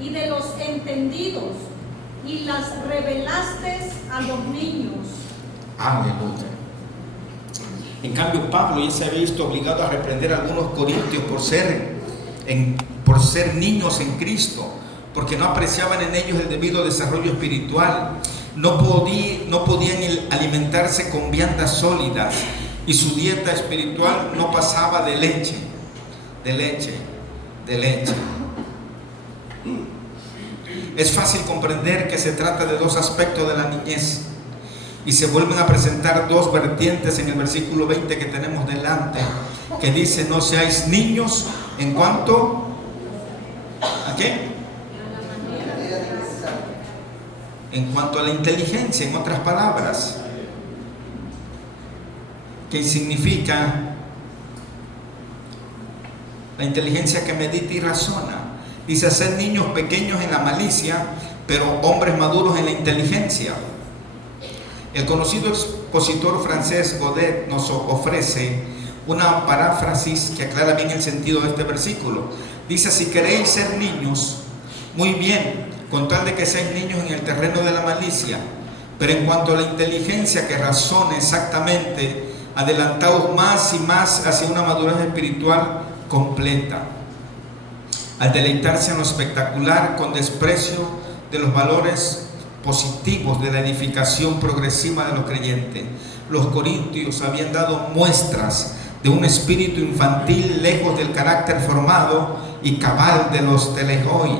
y de los entendidos y las revelaste a los niños. Aleluya. En cambio, Pablo ya se había visto obligado a reprender a algunos corintios por ser niños en Cristo, porque no apreciaban en ellos el debido desarrollo espiritual. No podían alimentarse con viandas sólidas y su dieta espiritual no pasaba de leche. Es fácil comprender que se trata de dos aspectos de la niñez y se vuelven a presentar dos vertientes en el versículo 20 que tenemos delante, que dice: no seáis niños en cuanto ¿a qué? En cuanto a la inteligencia, en otras palabras, que significa la inteligencia que medita y razona. Dice: ser niños pequeños en la malicia, pero hombres maduros en la inteligencia. El conocido expositor francés Godet nos ofrece una paráfrasis que aclara bien el sentido de este versículo. Dice: si queréis ser niños, muy bien, con tal de que seáis niños en el terreno de la malicia, pero en cuanto a la inteligencia que razone exactamente adelantados más y más hacia una madurez espiritual completa, al deleitarse en lo espectacular con desprecio de los valores positivos de la edificación progresiva de los creyentes. Los corintios habían dado muestras de un espíritu infantil lejos del carácter formado y cabal de los telejoi,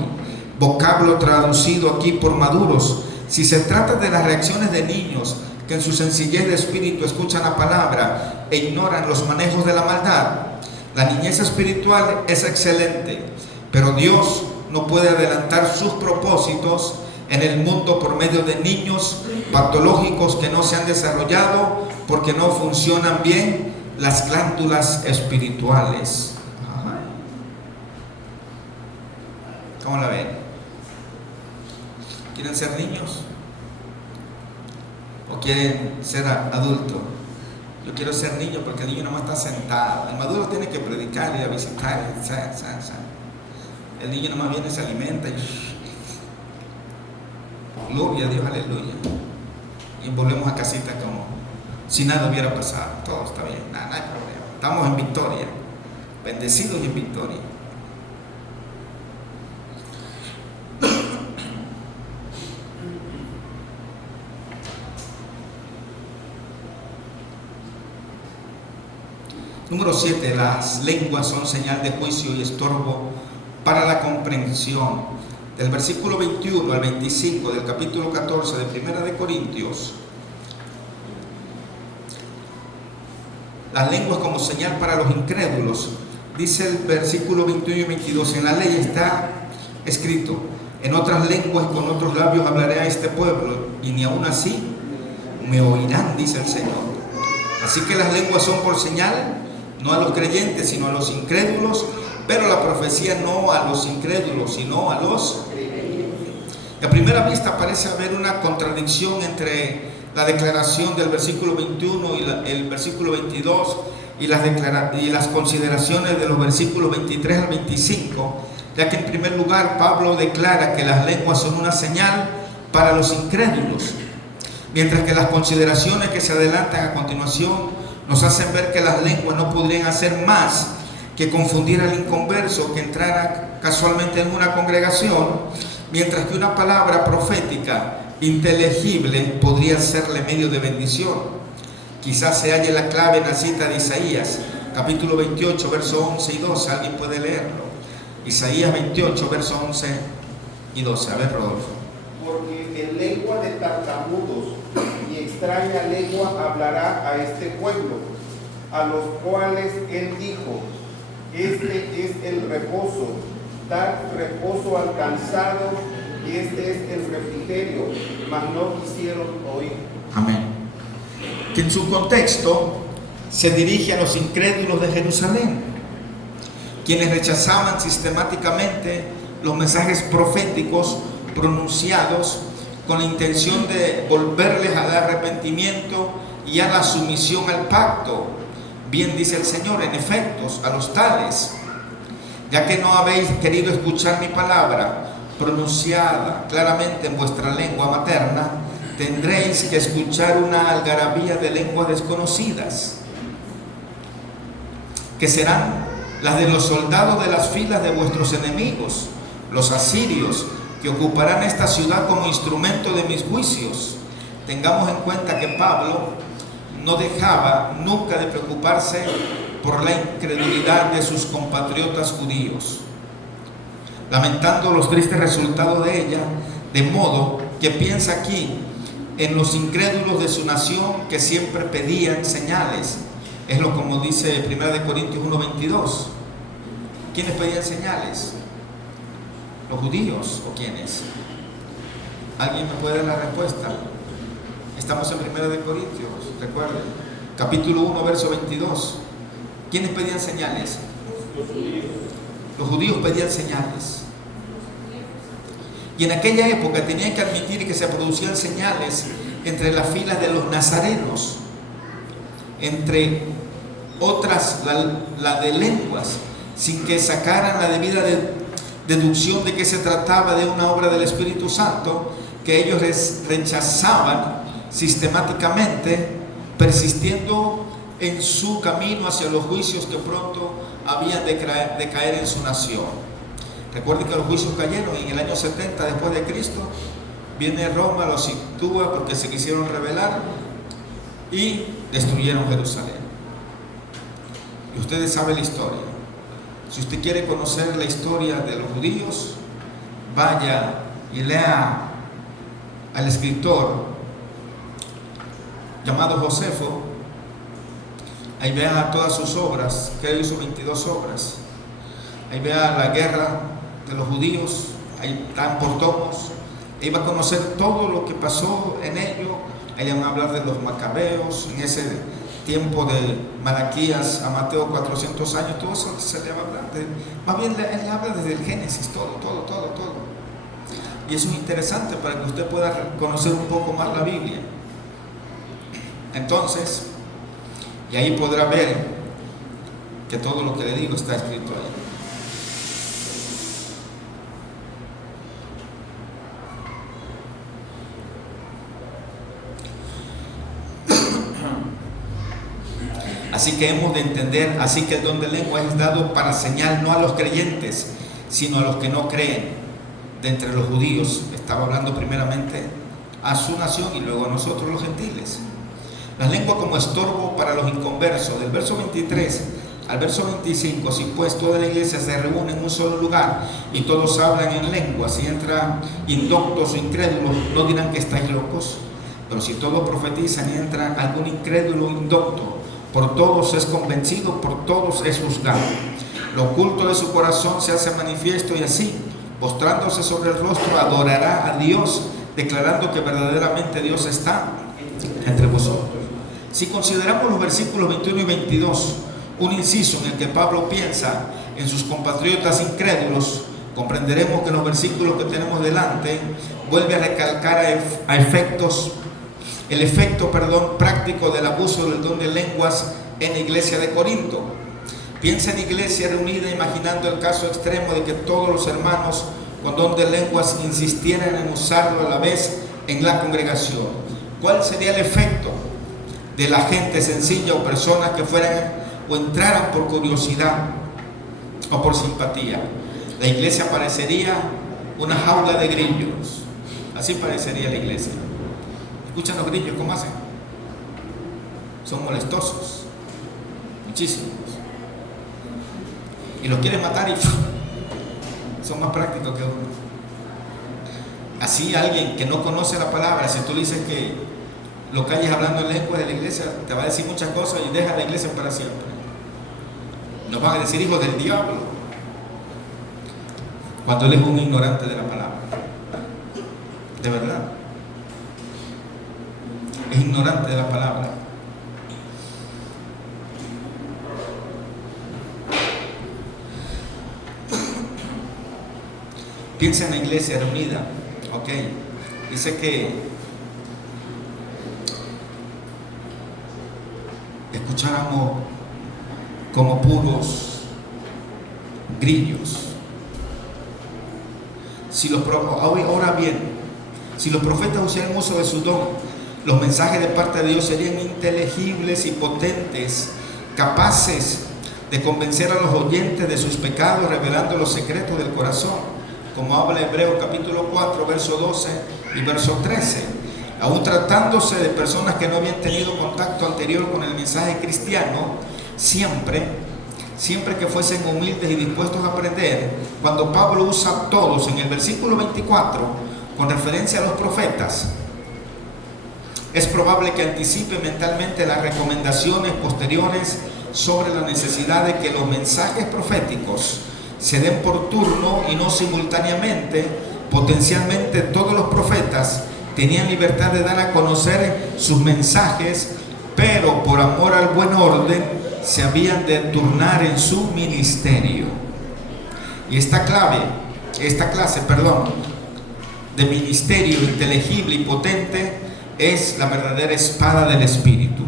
vocablo traducido aquí por maduros. Si se trata de las reacciones de niños que en su sencillez de espíritu escuchan la palabra e ignoran los manejos de la maldad, la niñez espiritual es excelente, pero Dios no puede adelantar sus propósitos en el mundo por medio de niños patológicos que no se han desarrollado porque no funcionan bien las glándulas espirituales. Ajá. ¿Cómo la ven? ¿Quieren ser niños? ¿O quieren ser adultos? Yo quiero ser niño porque el niño no está sentado. El maduro tiene que predicar y a visitar. El niño nomás viene, se alimenta y gloria a Dios, aleluya. Y volvemos a casita como si nada hubiera pasado. Todo está bien, nada hay problema. Estamos en victoria, bendecidos y en victoria. Número 7. Las lenguas son señal de juicio y estorbo para la comprensión. Del versículo 21 al 25 del capítulo 14 de Primera de Corintios. Las lenguas como señal para los incrédulos. Dice el versículo 21 y 22. En la ley está escrito: en otras lenguas y con otros labios hablaré a este pueblo, y ni aún así me oirán, dice el Señor. Así que las lenguas son por señal, no a los creyentes, sino a los incrédulos, pero la profecía no a los incrédulos, sino a los... A primera vista parece haber una contradicción entre la declaración del versículo 21 y el versículo 22 y las consideraciones de los versículos 23 al 25, ya que en primer lugar Pablo declara que las lenguas son una señal para los incrédulos, mientras que las consideraciones que se adelantan a continuación nos hacen ver que las lenguas no podrían hacer más que confundir al inconverso que entrara casualmente en una congregación, mientras que una palabra profética inteligible podría serle medio de bendición. Quizás se halle la clave en la cita de Isaías, capítulo 28, versos 11 y 12. ¿Alguien puede leerlo? Isaías 28, versos 11 y 12. A ver, Rodolfo. Porque en lengua de tartamudos y extraña lengua hablará a este pueblo, a los cuales él dijo: este es el reposo, dar reposo al cansado, y este es el refrigerio, mas no quisieron oír. Amén. Que en su contexto se dirige a los incrédulos de Jerusalén, quienes rechazaban sistemáticamente los mensajes proféticos pronunciados con la intención de volverles al arrepentimiento y a la sumisión al pacto. Bien dice el Señor: en efectos, a los tales, ya que no habéis querido escuchar mi palabra pronunciada claramente en vuestra lengua materna, tendréis que escuchar una algarabía de lenguas desconocidas, que serán las de los soldados de las filas de vuestros enemigos, los asirios, que ocuparán esta ciudad como instrumento de mis juicios. Tengamos en cuenta que Pablo no dejaba nunca de preocuparse por la incredulidad de sus compatriotas judíos, lamentando los tristes resultados de ella, de modo que piensa aquí en los incrédulos de su nación que siempre pedían señales. Es lo como dice 1 Corintios 1:22. ¿Quiénes pedían señales? ¿Los judíos o quiénes? ¿Alguien me puede dar la respuesta? Estamos en 1 Corintios, recuerden, capítulo 1, verso 22. ¿Quiénes pedían señales? Los judíos pedían señales. Y en aquella época tenían que admitir que se producían señales entre las filas de los nazarenos, entre otras la de lenguas, sin que sacaran la debida deducción de que se trataba de una obra del Espíritu Santo, que ellos rechazaban sistemáticamente, persistiendo en su camino hacia los juicios que pronto habían de caer en su nación. Recuerden que los juicios cayeron en el año 70 después de Cristo. Viene Roma, los sitúa porque se quisieron rebelar y destruyeron Jerusalén. Y ustedes saben la historia. Si usted quiere conocer la historia de los judíos, vaya y lea al escritor llamado Josefo. Ahí vea todas sus obras, que él hizo 22 obras. Ahí vea la guerra de los judíos, ahí están por tomos. Ahí va a conocer todo lo que pasó en ello. Ahí van a hablar de los macabeos, en ese tiempo de Malaquías a Mateo, 400 años, todo eso se le va a hablar. Más bien, él habla desde el Génesis, todo. Y eso es interesante para que usted pueda conocer un poco más la Biblia. Entonces, y ahí podrá ver que todo lo que le digo está escrito ahí. Así que hemos de entender, así que el don de lengua es dado para señal no a los creyentes, sino a los que no creen. De entre los judíos, estaba hablando primeramente a su nación y luego a nosotros los gentiles. La lengua como estorbo para los inconversos. Del verso 23 al verso 25, si pues toda la iglesia se reúne en un solo lugar y todos hablan en lengua, si entran indoctos o incrédulos, no dirán que estáis locos. Pero si todos profetizan y entra algún incrédulo o indocto, por todos es convencido, por todos es juzgado. Lo oculto de su corazón se hace manifiesto y así, postrándose sobre el rostro, adorará a Dios, declarando que verdaderamente Dios está entre vosotros. Si consideramos los versículos 21 y 22, un inciso en el que Pablo piensa en sus compatriotas incrédulos, comprenderemos que en los versículos que tenemos delante vuelve a recalcar el efecto práctico del abuso del don de lenguas en la iglesia de Corinto. Piensa en iglesia reunida imaginando el caso extremo de que todos los hermanos con don de lenguas insistieran en usarlo a la vez en la congregación. ¿Cuál sería el efecto de la gente sencilla o personas que fueran o entraran por curiosidad o por simpatía? La iglesia parecería una jaula de grillos. Así parecería la iglesia. ¿Escuchan los grillos cómo hacen? Son molestosos, muchísimos. Y los quieren matar y son más prácticos que uno. Así alguien que no conoce la palabra, si tú le dices que lo calles hablando en lengua de la iglesia, te va a decir muchas cosas y deja la iglesia para siempre. Nos van a decir hijos del diablo, cuando él es un ignorante de la palabra. De verdad. Es ignorante de la palabra. Piensa en la iglesia reunida, ok. Dice que escucháramos como puros grillos. Ahora bien, si los profetas usaran uso de su don, los mensajes de parte de Dios serían inteligibles y potentes, capaces de convencer a los oyentes de sus pecados, revelando los secretos del corazón, como habla Hebreos capítulo 4, verso 12 y verso 13. Aún tratándose de personas que no habían tenido contacto anterior con el mensaje cristiano, siempre que fuesen humildes y dispuestos a aprender, cuando Pablo usa a todos en el versículo 24, con referencia a los profetas, es probable que anticipe mentalmente las recomendaciones posteriores sobre la necesidad de que los mensajes proféticos se den por turno y no simultáneamente. Potencialmente todos los profetas tenían libertad de dar a conocer sus mensajes, pero por amor al buen orden se habían de turnar en su ministerio. Y esta clase de ministerio inteligible y potente es la verdadera espada del Espíritu,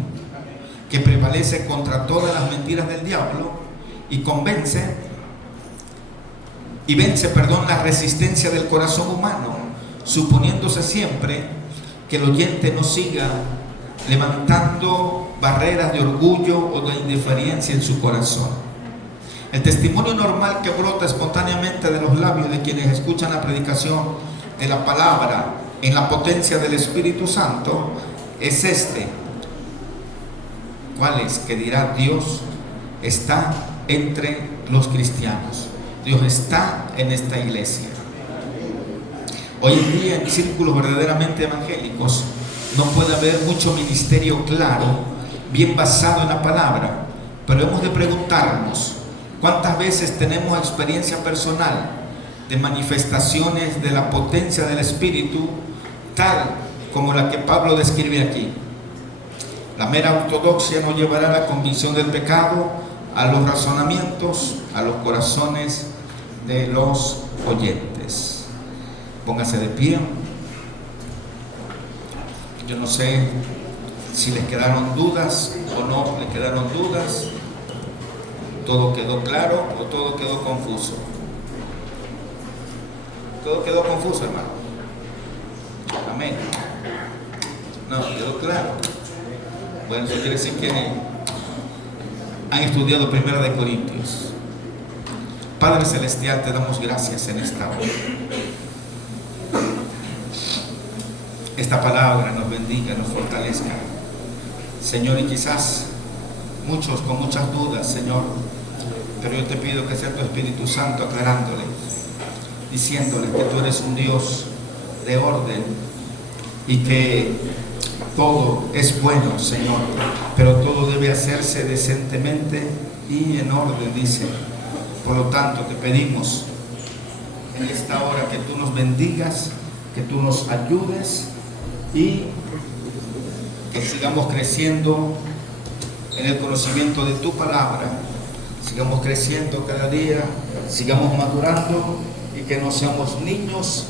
que prevalece contra todas las mentiras del diablo y vence la resistencia del corazón humano, suponiéndose siempre que el oyente no siga levantando barreras de orgullo o de indiferencia en su corazón. El testimonio normal que brota espontáneamente de los labios de quienes escuchan la predicación de la palabra en la potencia del Espíritu Santo es este. ¿Cuál es? Que dirá: Dios está entre los cristianos. Dios está en esta iglesia. Hoy en día, en círculos verdaderamente evangélicos, no puede haber mucho ministerio claro, bien basado en la palabra, pero hemos de preguntarnos: ¿cuántas veces tenemos experiencia personal de manifestaciones de la potencia del Espíritu, tal como la que Pablo describe aquí? La mera ortodoxia no llevará a la convicción del pecado, a los razonamientos, a los corazones de los oyentes. Póngase de pie. Yo no sé si les quedaron dudas o no les quedaron dudas. ¿Todo quedó claro o todo quedó confuso? Todo quedó confuso, hermano. Amén. No, quedó claro. Bueno, eso quiere decir que han estudiado 1 Corintios. Padre Celestial, te damos gracias en esta hora. Esta palabra nos bendiga, nos fortalezca, Señor, y quizás muchos con muchas dudas, Señor, pero yo te pido que sea tu Espíritu Santo aclarándoles, diciéndoles que tú eres un Dios de orden y que todo es bueno, Señor, pero todo debe hacerse decentemente y en orden, dice. Por lo tanto, te pedimos en esta hora que tú nos bendigas, que tú nos ayudes y que sigamos creciendo en el conocimiento de tu palabra, sigamos creciendo cada día, sigamos madurando y que no seamos niños,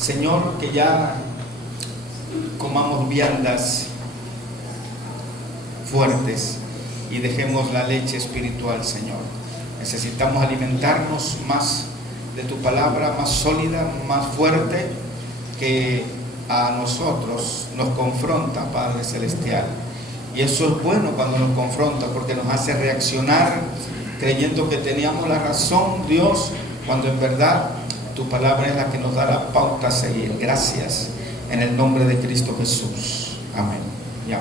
Señor, que ya comamos viandas fuertes y dejemos la leche espiritual, Señor. Necesitamos alimentarnos más de tu palabra, más sólida, más fuerte, que a nosotros nos confronta, Padre Celestial. Y eso es bueno cuando nos confronta, porque nos hace reaccionar creyendo que teníamos la razón, Dios, cuando en verdad tu palabra es la que nos da la pauta a seguir. Gracias, en el nombre de Cristo Jesús. Amén.